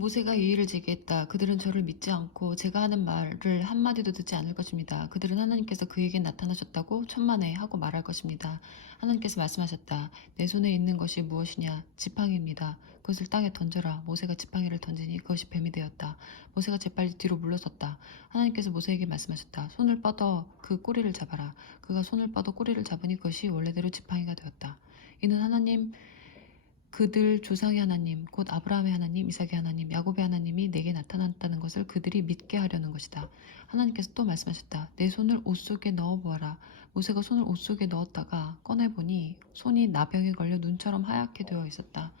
모세가 이의를 제기했다. 그들은 저를 믿지 않고 제가 하는 말을 한마디도 듣지 않을 것입니다. 그들은 하나님께서 그에게 나타나셨다고 천만에 하고 말할 것입니다. 하나님께서 말씀하셨다. 내 손에 있는 것이 무엇이냐? 지팡이입니다. 그것을 땅에 던져라. 모세가 지팡이를 던지니 그것이 뱀이 되었다. 모세가 재빨리 뒤로 물러섰다. 하나님께서 모세에게 말씀하셨다. 손을 뻗어 그 꼬리를 잡아라. 그가 손을 뻗어 꼬리를 잡으니 그것이 원래대로 지팡이가 되었다. 이는 하나님 그들 조상의 하나님, 곧 아브라함의 하나님, 이삭의 하나님, 야곱의 하나님이 내게 나타났다는 것을 그들이 믿게 하려는 것이다. 하나님께서 또 말씀하셨다. 내 손을 옷 속에 넣어보아라. 모세가 손을 옷 속에 넣었다가 꺼내보니 손이 나병에 걸려 눈처럼 하얗게 되어 있었다.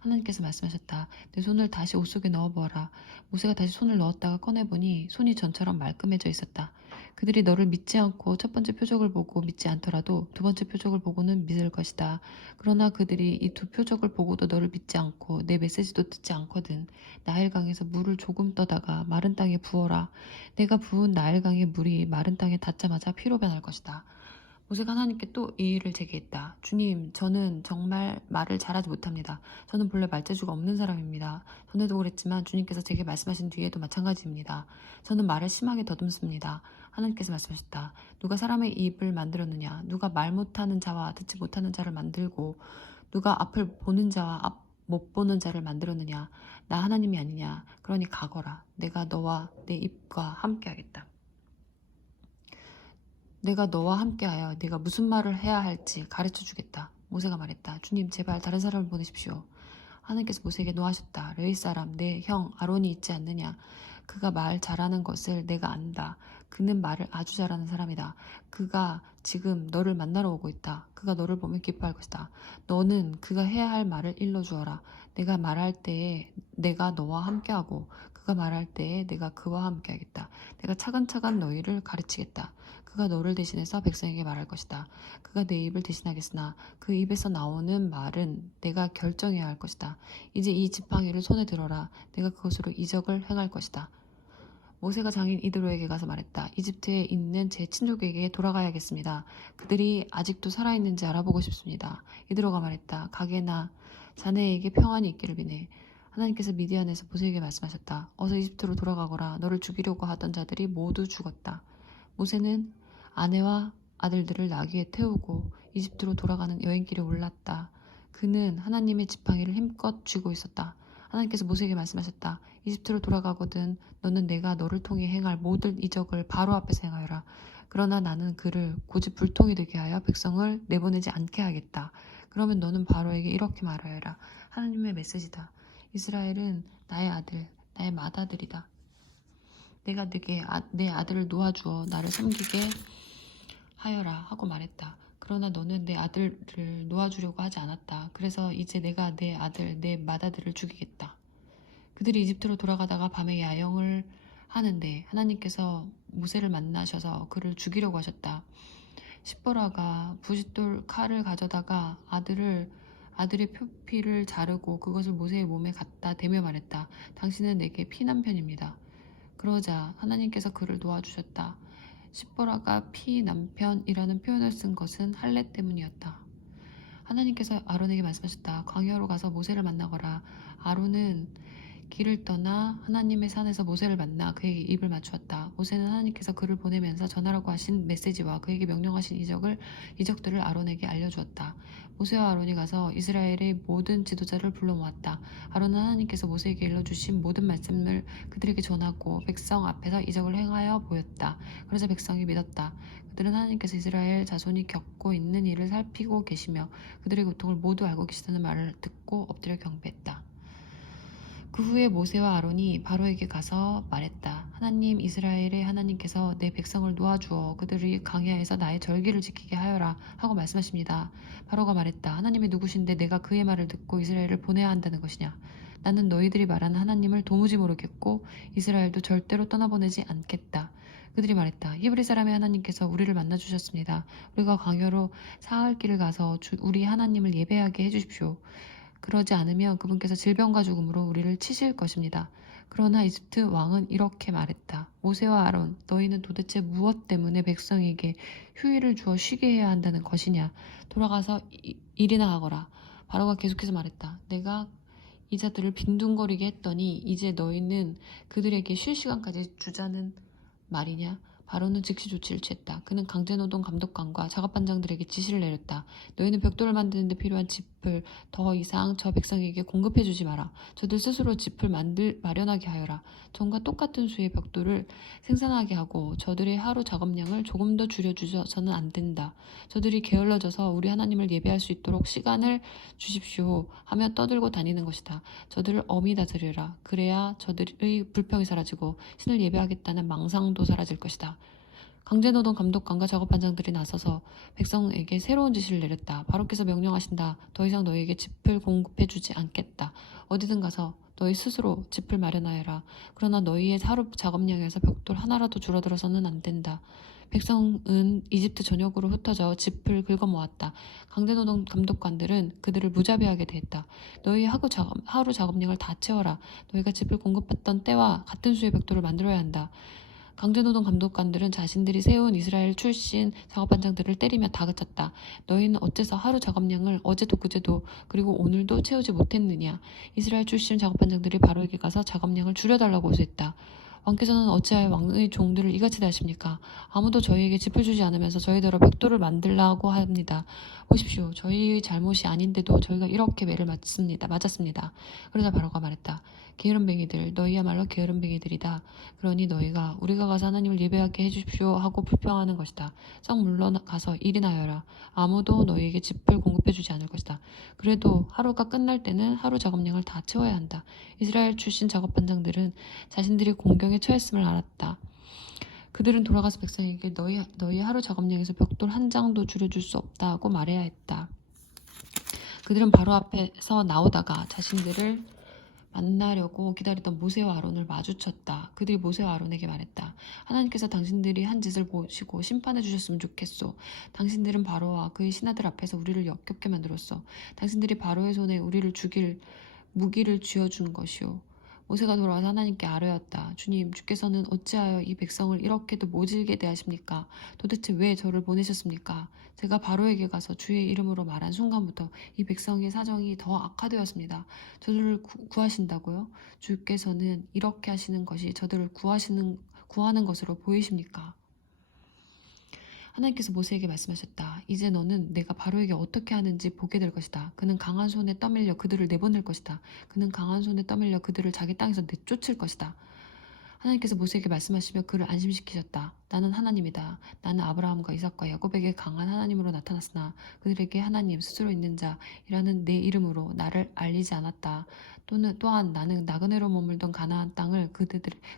하나님께서 말씀하셨다. 내 손을 다시 옷 속에 넣어보아라. 모세가 다시 손을 넣었다가 꺼내보니 손이 전처럼 말끔해져 있었다. 그들이 너를 믿지 않고 첫 번째 표적을 보고 믿지 않더라도 두 번째 표적을 보고는 믿을 것이다. 그러나 그들이 이 두 표적을 보고도 너를 믿지 않고 내 메시지도 듣지 않거든. 나일강에서 물을 조금 떠다가 마른 땅에 부어라. 내가 부은 나일강의 물이 마른 땅에 닿자마자 피로 변할 것이다. 모세가 하나님께 또 이의를 제기했다. 주님, 저는 정말 말을 잘하지 못합니다. 저는 본래 말재주가 없는 사람입니다. 전에도 그랬지만 주님께서 제게 말씀하신 뒤에도 마찬가지입니다. 저는 말을 심하게 더듬습니다. 하나님께서 말씀하셨다. 누가 사람의 입을 만들었느냐? 누가 말 못하는 자와 듣지 못하는 자를 만들고 누가 앞을 보는 자와 앞 못 보는 자를 만들었느냐? 나 하나님이 아니냐? 그러니 가거라. 내가 너와 내 입과 함께하겠다. 내가 너와 함께하여 네가 무슨 말을 해야 할지 가르쳐 주겠다. 모세가 말했다. 주님, 제발 다른 사람을 보내십시오. 하나님께서 모세에게 노하셨다. 레위 사람 내 형 아론이 있지 않느냐? 그가 말 잘하는 것을 내가 안다. 그는 말을 아주 잘하는 사람이다. 그가 지금 너를 만나러 오고 있다. 그가 너를 보면 기뻐할 것이다. 너는 그가 해야 할 말을 일러주어라. 내가 말할 때에 내가 너와 함께하고 그가 말할 때에 내가 그와 함께하겠다. 내가 차근차근 너희를 가르치겠다. 그가 너를 대신해서 백성에게 말할 것이다. 그가 내 입을 대신하겠으나 그 입에서 나오는 말은 내가 결정해야 할 것이다. 이제 이 지팡이를 손에 들어라. 내가 그것으로 이적을 행할 것이다. 모세가 장인 이드로에게 가서 말했다. 이집트에 있는 제 친족에게 돌아가야겠습니다. 그들이 아직도 살아있는지 알아보고 싶습니다. 이드로가 말했다. 가게나 자네에게 평안이 있기를 비네. 하나님께서 미디안에서 모세에게 말씀하셨다. 어서 이집트로 돌아가거라. 너를 죽이려고 하던 자들이 모두 죽었다. 모세는 아내와 아들들을 나귀에 태우고 이집트로 돌아가는 여행길에 올랐다. 그는 하나님의 지팡이를 힘껏 쥐고 있었다. 하나님께서 모세에게 말씀하셨다. 이집트로 돌아가거든 너는 내가 너를 통해 행할 모든 이적을 바로 앞에서 행하여라. 그러나 나는 그를 고집 불통이 되게 하여 백성을 내보내지 않게 하겠다. 그러면 너는 바로에게 이렇게 말하여라. 하나님의 메시지다. 이스라엘은 나의 아들, 나의 맏아들이다. 내가 네게 내 아들을 놓아주어 나를 섬기게 하여라 하고 말했다. 그러나 너는 내 아들을 놓아주려고 하지 않았다. 그래서 이제 내가 내 아들, 내 맏아들을 죽이겠다. 그들이 이집트로 돌아가다가 밤에 야영을 하는데 하나님께서 모세를 만나셔서 그를 죽이려고 하셨다. 십보라가 부싯돌 칼을 가져다가 아들의 표피를 자르고 그것을 모세의 몸에 갖다 대며 말했다. 당신은 내게 피난편입니다. 그러자 하나님께서 그를 도와주셨다. 십보라가 피남편이라는 표현을 쓴 것은 할례 때문이었다. 하나님께서 아론에게 말씀하셨다. 광야로 가서 모세를 만나거라. 아론은 길을 떠나 하나님의 산에서 모세를 만나 그에게 입을 맞추었다. 모세는 하나님께서 그를 보내면서 전하라고 하신 메시지와 그에게 명령하신 이적들을 아론에게 알려주었다. 모세와 아론이 가서 이스라엘의 모든 지도자를 불러 모았다. 아론은 하나님께서 모세에게 일러주신 모든 말씀을 그들에게 전하고 백성 앞에서 이적을 행하여 보였다. 그래서 백성이 믿었다. 그들은 하나님께서 이스라엘 자손이 겪고 있는 일을 살피고 계시며 그들의 고통을 모두 알고 계시다는 말을 듣고 엎드려 경배했다. 그 후에 모세와 아론이 바로에게 가서 말했다. 하나님 이스라엘의 하나님께서 내 백성을 놓아주어 그들이 광야에서 나의 절기를 지키게 하여라 하고 말씀하십니다. 바로가 말했다. 하나님이 누구신데 내가 그의 말을 듣고 이스라엘을 보내야 한다는 것이냐. 나는 너희들이 말하는 하나님을 도무지 모르겠고 이스라엘도 절대로 떠나보내지 않겠다. 그들이 말했다. 히브리 사람의 하나님께서 우리를 만나주셨습니다. 우리가 광야로 사흘 길을 가서 우리 하나님을 예배하게 해주십시오. 그러지 않으면 그분께서 질병과 죽음으로 우리를 치실 것입니다. 그러나 이집트 왕은 이렇게 말했다. 모세와 아론, 너희는 도대체 무엇 때문에 백성에게 휴일을 주어 쉬게 해야 한다는 것이냐? 돌아가서 일이나 하거라. 바로가 계속해서 말했다. 내가 이 자들을 빈둥거리게 했더니 이제 너희는 그들에게 쉴 시간까지 주자는 말이냐? 바로는 즉시 조치를 취했다. 그는 강제노동 감독관과 작업반장들에게 지시를 내렸다. 너희는 벽돌을 만드는 데 필요한 짚을 더 이상 저 백성에게 공급해주지 마라. 저들 스스로 짚을 마련하게 하여라. 전과 똑같은 수의 벽돌을 생산하게 하고 저들의 하루 작업량을 조금 더 줄여주셔서는 안 된다. 저들이 게을러져서 우리 하나님을 예배할 수 있도록 시간을 주십시오 하며 떠들고 다니는 것이다. 저들을 엄히 다스리라. 그래야 저들의 불평이 사라지고 신을 예배하겠다는 망상도 사라질 것이다. 강제노동 감독관과 작업반장들이 나서서 백성에게 새로운 지시를 내렸다. 바로께서 명령하신다. 더 이상 너희에게 짚을 공급해주지 않겠다. 어디든 가서 너희 스스로 짚을 마련하여라. 그러나 너희의 하루 작업량에서 벽돌 하나라도 줄어들어서는 안 된다. 백성은 이집트 전역으로 흩어져 짚을 긁어모았다. 강제노동 감독관들은 그들을 무자비하게 대했다. 너희 하루 작업량을 다 채워라. 너희가 짚을 공급했던 때와 같은 수의 벽돌을 만들어야 한다. 강제노동 감독관들은 자신들이 세운 이스라엘 출신 작업반장들을 때리며 다그쳤다. 너희는 어째서 하루 작업량을 어제도 그제도 그리고 오늘도 채우지 못했느냐. 이스라엘 출신 작업반장들이 바로에게 가서 작업량을 줄여달라고 호소했다. 왕께서는 어찌하여 왕의 종들을 이같이 대하십니까? 아무도 저희에게 짚을 주지 않으면서 저희더러 벽돌을 만들라고 합니다. 보십시오. 저희의 잘못이 아닌데도 저희가 이렇게 매를 맞았습니다. 그러자 바로가 말했다. 게으름뱅이들, 너희야말로 게으름뱅이들이다. 그러니 너희가 우리가 가서 하나님을 예배하게 해주십시오 하고 불평하는 것이다. 썩 물러가서 일이나 하여라. 아무도 너희에게 짚을 공급해주지 않을 것이다. 그래도 하루가 끝날 때는 하루 작업량을 다 채워야 한다. 이스라엘 출신 작업반장들은 자신들이 공경에 처했음을 알았다. 그들은 돌아가서 백성에게 너희 하루 작업량에서 벽돌 한 장도 줄여줄 수 없다고 말해야 했다. 그들은 바로 앞에서 나오다가 자신들을 만나려고 기다리던 모세와 아론을 마주쳤다. 그들이 모세와 아론에게 말했다. 하나님께서 당신들이 한 짓을 보시고 심판해 주셨으면 좋겠소. 당신들은 바로와 그의 신하들 앞에서 우리를 역겹게 만들었소. 당신들이 바로의 손에 우리를 죽일 무기를 쥐어준 것이오. 모세가 돌아와서 하나님께 아뢰었다. 주님, 주께서는 어찌하여 이 백성을 이렇게도 모질게 대하십니까? 도대체 왜 저를 보내셨습니까? 제가 바로에게 가서 주의 이름으로 말한 순간부터 이 백성의 사정이 더 악화되었습니다. 저들을 구하신다고요? 주께서는 이렇게 하시는 것이 저들을 구하는 것으로 보이십니까? 하나님께서 모세에게 말씀하셨다. 이제 너는 내가 바로에게 어떻게 하는지 보게 될 것이다. 그는 강한 손에 떠밀려 그들을 내보낼 것이다. 그는 강한 손에 떠밀려 그들을 자기 땅에서 내쫓을 것이다. 하나님께서 모세에게 말씀하시며 그를 안심시키셨다. 나는 하나님이다. 나는 아브라함과 이삭과 야곱에게 강한 하나님으로 나타났으나 그들에게 하나님 스스로 있는 자이라는 내 이름으로 나를 알리지 않았다. 또한 나는 나그네로 머물던 가나안 땅을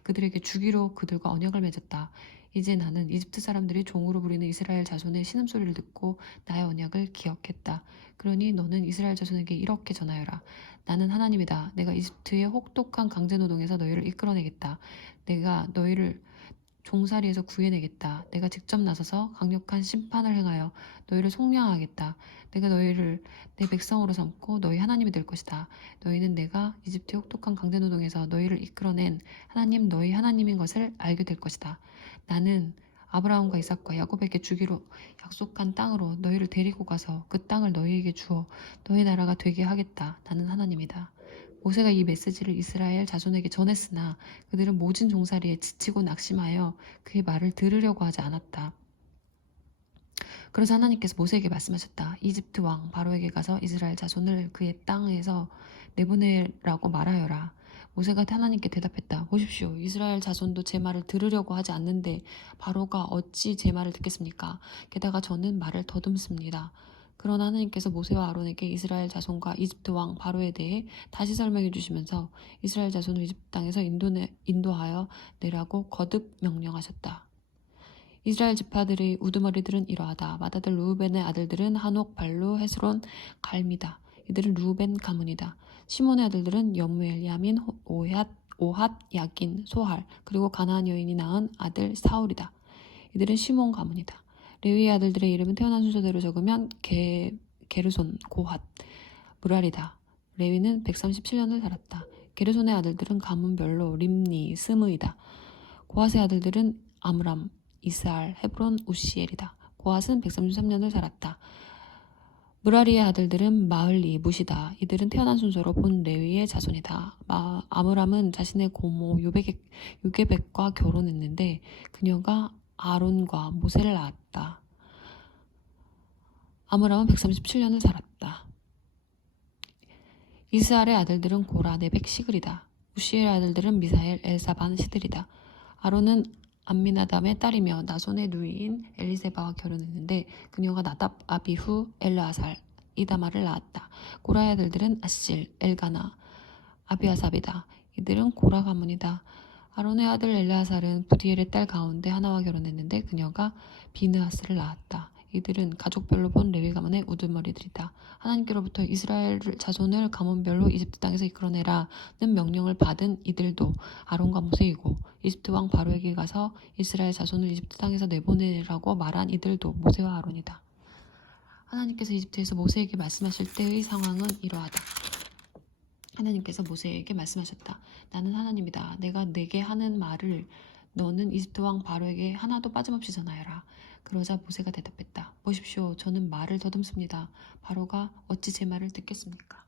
그들에게 주기로 그들과 언약을 맺었다. 이제 나는 이집트 사람들이 종으로 부리는 이스라엘 자손의 신음소리를 듣고 나의 언약을 기억했다. 그러니 너는 이스라엘 자손에게 이렇게 전하여라. 나는 하나님이다. 내가 이집트의 혹독한 강제노동에서 너희를 이끌어내겠다. 내가 너희를 종살이에서 구해내겠다. 내가 직접 나서서 강력한 심판을 행하여 너희를 속량하겠다. 내가 너희를 내 백성으로 삼고 너희 하나님이 될 것이다. 너희는 내가 이집트의 혹독한 강제노동에서 너희를 이끌어낸 하나님 너희 하나님인 것을 알게 될 것이다. 나는 아브라함과 이삭과 야곱에게 주기로 약속한 땅으로 너희를 데리고 가서 그 땅을 너희에게 주어 너희 나라가 되게 하겠다. 나는 하나님이다. 모세가 이 메시지를 이스라엘 자손에게 전했으나 그들은 모진 종살이에 지치고 낙심하여 그의 말을 들으려고 하지 않았다. 그래서 하나님께서 모세에게 말씀하셨다. 이집트 왕 바로에게 가서 이스라엘 자손을 그의 땅에서 내보내라고 말하여라. 모세가 하나님께 대답했다. 보십시오. 이스라엘 자손도 제 말을 들으려고 하지 않는데 바로가 어찌 제 말을 듣겠습니까? 게다가 저는 말을 더듬습니다. 그러나 하나님께서 모세와 아론에게 이스라엘 자손과 이집트 왕 바로에 대해 다시 설명해 주시면서 이스라엘 자손을 이집트 땅에서 인도하여 내라고 거듭 명령하셨다. 이스라엘 지파들의 우두머리들은 이러하다. 맏아들 루우벤의 아들들은 한옥, 발루, 헤스론, 갈미다. 이들은 루우벤 가문이다. 시몬의 아들들은 여무엘, 야민, 오핫, 야긴, 소할, 그리고 가나안 여인이 낳은 아들 사울이다. 이들은 시몬 가문이다. 레위의 아들들의 이름은 태어난 순서대로 적으면 게르손, 고핫, 무랄이다. 레위는 137년을 살았다. 게르손의 아들들은 가문별로 림니, 스므이다. 고핫의 아들들은 아므람, 이스알, 헤브론, 우시엘이다. 고핫은 133년을 살았다. 무라리의 아들들은 마흘리, 무시다. 이들은 태어난 순서로 본 레위의 자손이다. 아므람은 자신의 고모 요게백과 결혼했는데 그녀가 아론과 모세를 낳았다. 아므람은 137년을 살았다. 이스라엘의 아들들은 고라, 네벡, 시글이다. 우시엘의 아들들은 미사엘, 엘사반, 시들이다. 아론은 암미나담의 딸이며 나손의 누이인 엘리세바와 결혼했는데 그녀가 나답, 아비후, 엘르아살, 이다마를 낳았다. 고라의 아들들은 아실, 엘가나, 아비아삽이다. 이들은 고라 가문이다. 아론의 아들 엘르아살은 부디엘의 딸 가운데 하나와 결혼했는데 그녀가 비느하스를 낳았다. 이들은 가족별로 본 레위 가문의 우두머리들이다. 하나님께로부터 이스라엘 자손을 가문별로 이집트 땅에서 이끌어내라는 명령을 받은 이들도 아론과 모세이고 이집트 왕 바로에게 가서 이스라엘 자손을 이집트 땅에서 내보내라고 말한 이들도 모세와 아론이다. 하나님께서 이집트에서 모세에게 말씀하실 때의 상황은 이러하다. 하나님께서 모세에게 말씀하셨다. 나는 하나님이다. 내가 내게 하는 말을 너는 이집트 왕 바로에게 하나도 빠짐없이 전하여라. 그러자 모세가 대답했다. 보십시오. 저는 말을 더듬습니다. 바로가 어찌 제 말을 듣겠습니까?